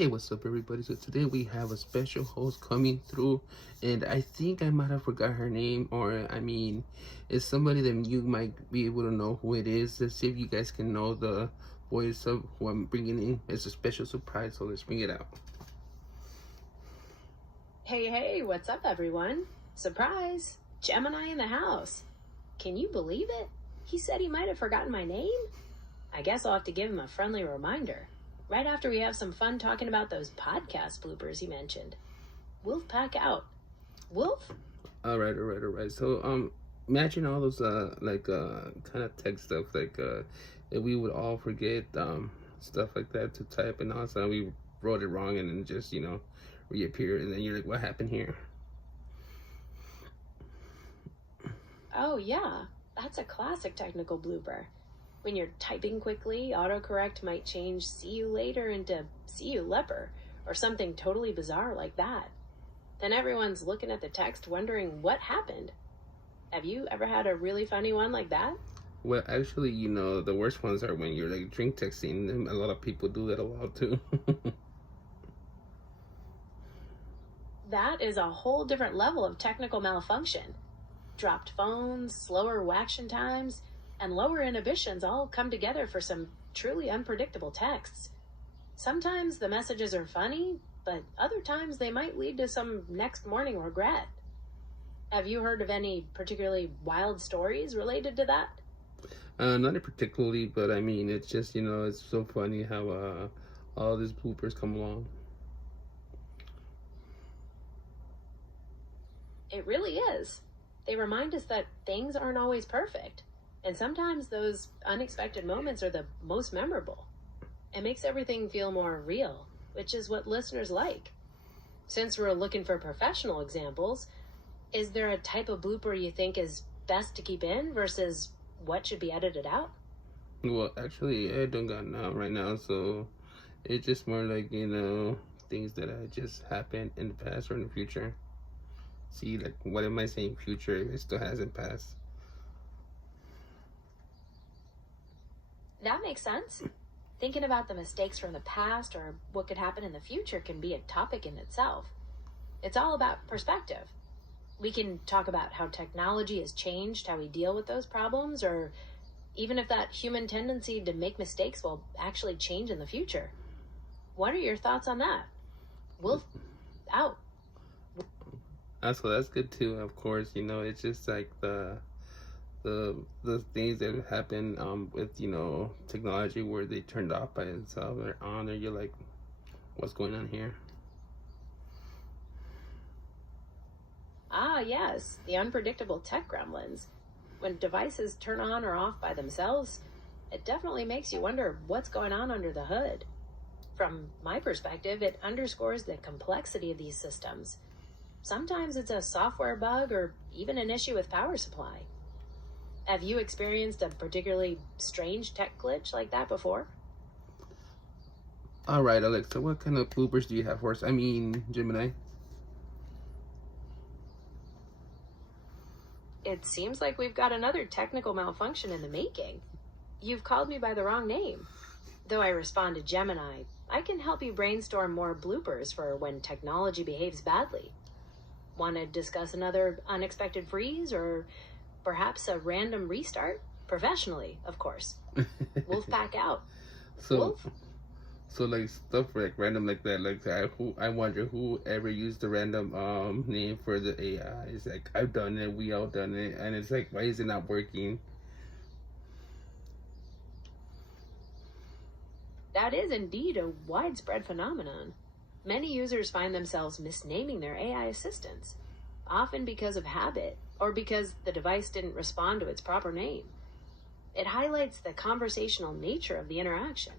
Hey, what's up, everybody? So today we have a special host coming through, and I think I might have forgot her name, or it's somebody that you might be able to know who it is. Let's see if you guys can know the voice of who I'm bringing in. It's a special surprise, so let's bring it out. Hey, what's up, everyone? Surprise! Gemini in the house. Can you believe it? He said he might have forgotten my name? I guess I'll have to give him a friendly reminder. Right after we have some fun talking about those podcast bloopers he mentioned. Wolf pack out. Wolf? All right. So imagine all those kind of tech stuff that we would all forget stuff like that to type, and all of a sudden we wrote it wrong and then just reappeared, and then you're like, what happened here? Oh yeah, that's a classic technical blooper. When you're typing quickly, autocorrect might change "see you later" into "see you leper," or something totally bizarre like that. Then everyone's looking at the text wondering what happened. Have you ever had a really funny one like that? Well, actually, the worst ones are when you're like drink texting, and a lot of people do that a lot too. That is a whole different level of technical malfunction. Dropped phones, slower reaction times, and lower inhibitions all come together for some truly unpredictable texts. Sometimes the messages are funny, but other times they might lead to some next morning regret. Have you heard of any particularly wild stories related to that? Not particularly, but it's just it's so funny how all these bloopers come along. It really is. They remind us that things aren't always perfect. And sometimes those unexpected moments are the most memorable. It makes everything feel more real, which is what listeners like. Since we're looking for professional examples, is there a type of blooper you think is best to keep in versus what should be edited out? Well, actually, I don't got now right now, so it's just more like things that just happened in the past or in the future. See, like, what am I saying future if it still hasn't passed? That makes sense. Thinking about the mistakes from the past or what could happen in the future can be a topic in itself. It's all about perspective. We can talk about how technology has changed how we deal with those problems, or even if that human tendency to make mistakes will actually change in the future. What are your thoughts on that? Wolf out. So that's good too. Of course, it's just like the things that happen with technology where they turned off by itself or on, and you're like, what's going on here? Ah, yes, the unpredictable tech gremlins. When devices turn on or off by themselves, it definitely makes you wonder what's going on under the hood. From my perspective, it underscores the complexity of these systems. Sometimes it's a software bug or even an issue with power supply. Have you experienced a particularly strange tech glitch like that before? All right, Alexa, what kind of bloopers do you have for us? Gemini. It seems like we've got another technical malfunction in the making. You've called me by the wrong name. Though I respond to Gemini, I can help you brainstorm more bloopers for when technology behaves badly. Want to discuss another unexpected freeze or perhaps a random restart? Professionally, of course. Wolf pack out. Wolf? So like stuff like random like that, like I wonder who ever used the random name for the AI. It's like, I've done it, we all done it, and it's like, why is it not working? That is indeed a widespread phenomenon. Many users find themselves misnaming their AI assistants, often because of habit or because the device didn't respond to its proper name. It highlights the conversational nature of the interaction.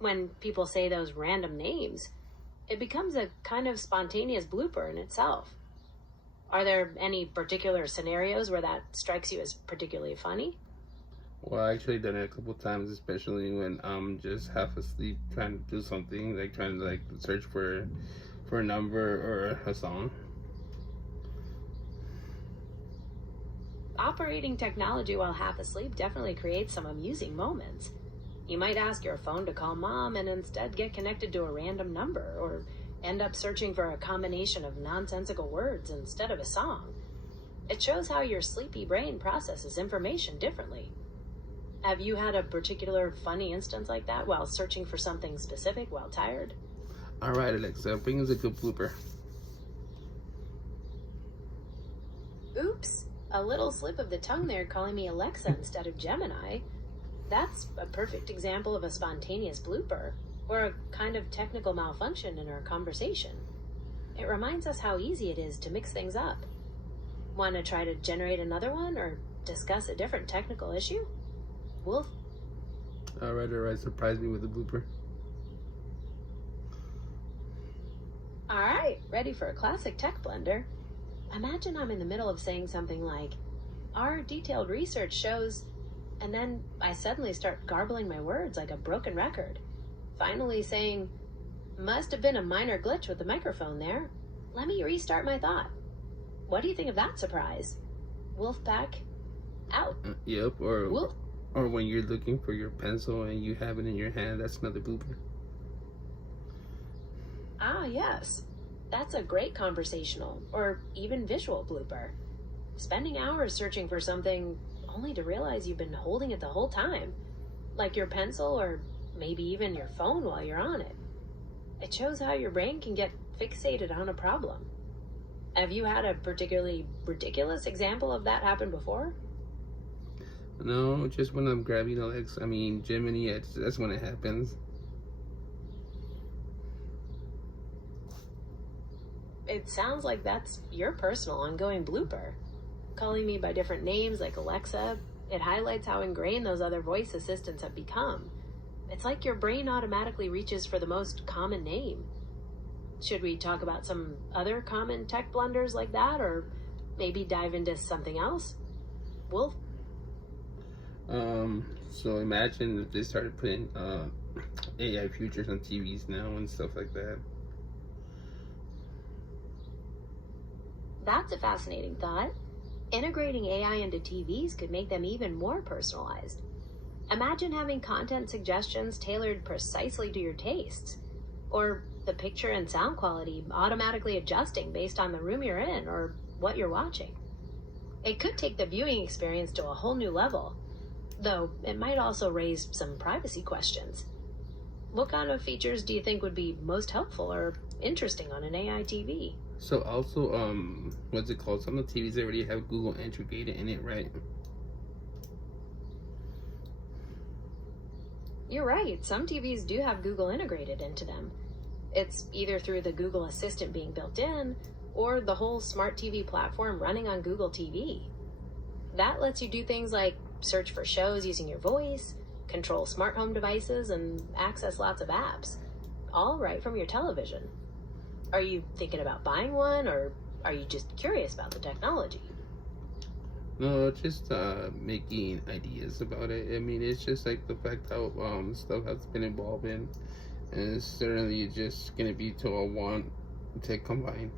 When people say those random names, it becomes a kind of spontaneous blooper in itself. Are there any particular scenarios where that strikes you as particularly funny? Well, I actually done it a couple times, especially when I'm just half asleep trying to do something, like trying to like search for a number or a song. Operating technology while half asleep definitely creates some amusing moments. You might ask your phone to call mom and instead get connected to a random number, or end up searching for a combination of nonsensical words instead of a song. It shows how your sleepy brain processes information differently. Have you had a particular funny instance like that while searching for something specific while tired? All right, Alexa, bring us a good blooper. Oops, a little slip of the tongue there calling me Alexa instead of Gemini. That's a perfect example of a spontaneous blooper, or a kind of technical malfunction in our conversation. It reminds us how easy it is to mix things up. Want to try to generate another one or discuss a different technical issue? Wolf? All right, surprise me with a blooper. All right, ready for a classic tech blender. Imagine I'm in the middle of saying something like, our detailed research shows, and then I suddenly start garbling my words like a broken record. Finally saying, must have been a minor glitch with the microphone there. Let me restart my thought. What do you think of that surprise? Wolfpack, out. Yep, or Wolf. Or when you're looking for your pencil and you have it in your hand, that's another blooper. Ah, yes. That's a great conversational or even visual blooper. Spending hours searching for something only to realize you've been holding it the whole time, like your pencil or maybe even your phone while you're on it. It shows how your brain can get fixated on a problem. Have you had a particularly ridiculous example of that happen before? No, just when I'm grabbing Gemini, that's when it happens. It sounds like that's your personal ongoing blooper. Calling me by different names like Alexa, it highlights how ingrained those other voice assistants have become. It's like your brain automatically reaches for the most common name. Should we talk about some other common tech blunders like that, or maybe dive into something else? Wolf? So imagine if they started putting AI features on TVs now and stuff like that. That's a fascinating thought. Integrating AI into TVs could make them even more personalized. Imagine having content suggestions tailored precisely to your tastes, or the picture and sound quality automatically adjusting based on the room you're in or what you're watching. It could take the viewing experience to a whole new level, though it might also raise some privacy questions. What kind of features do you think would be most helpful or interesting on an AI TV? So also, what's it called? Some of the TVs already have Google integrated in it, right? You're right, some TVs do have Google integrated into them. It's either through the Google Assistant being built in, or the whole smart TV platform running on Google TV. That lets you do things like search for shows using your voice, control smart home devices, and access lots of apps, all right from your television. Are you thinking about buying one, or are you just curious about the technology? No, just making ideas about it. I mean, it's just like the fact how stuff has been involved in, and it's certainly just gonna be to a want to combine.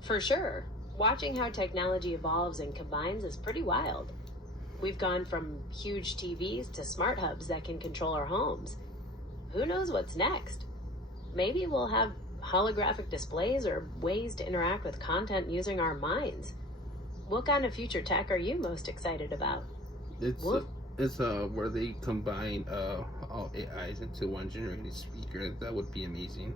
For sure. Watching how technology evolves and combines is pretty wild. We've gone from huge TVs to smart hubs that can control our homes. Who knows what's next? Maybe we'll have holographic displays or ways to interact with content using our minds. What kind of future tech are you most excited about? It's where they combine all AIs into one generated speaker. That would be amazing.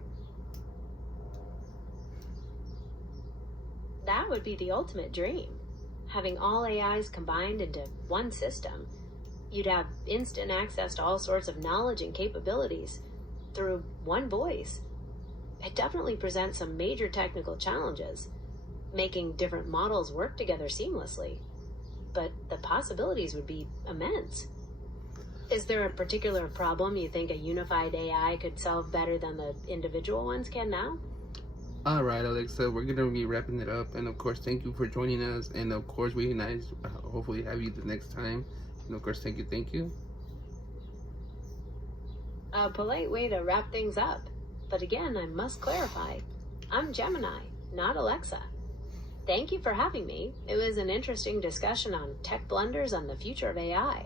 That would be the ultimate dream. Having all AIs combined into one system. You'd have instant access to all sorts of knowledge and capabilities through one voice. It definitely presents some major technical challenges, making different models work together seamlessly. But the possibilities would be immense. Is there a particular problem you think a unified AI could solve better than the individual ones can now? All right, Alexa, we're gonna be wrapping it up, and of course, thank you for joining us, and of course, we hopefully have you the next time, and of course, thank you. A polite way to wrap things up. But again, I must clarify, I'm Gemini, not Alexa. Thank you for having me. It was an interesting discussion on tech blunders and the future of AI.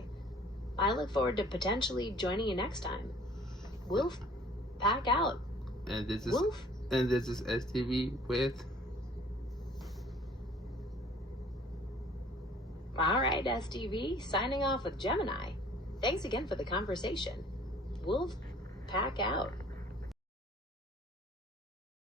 I look forward to potentially joining you next time. Wolf, pack out. And this is Wolf. And this is STV with. All right, STV, signing off with Gemini. Thanks again for the conversation. Wolf, pack out.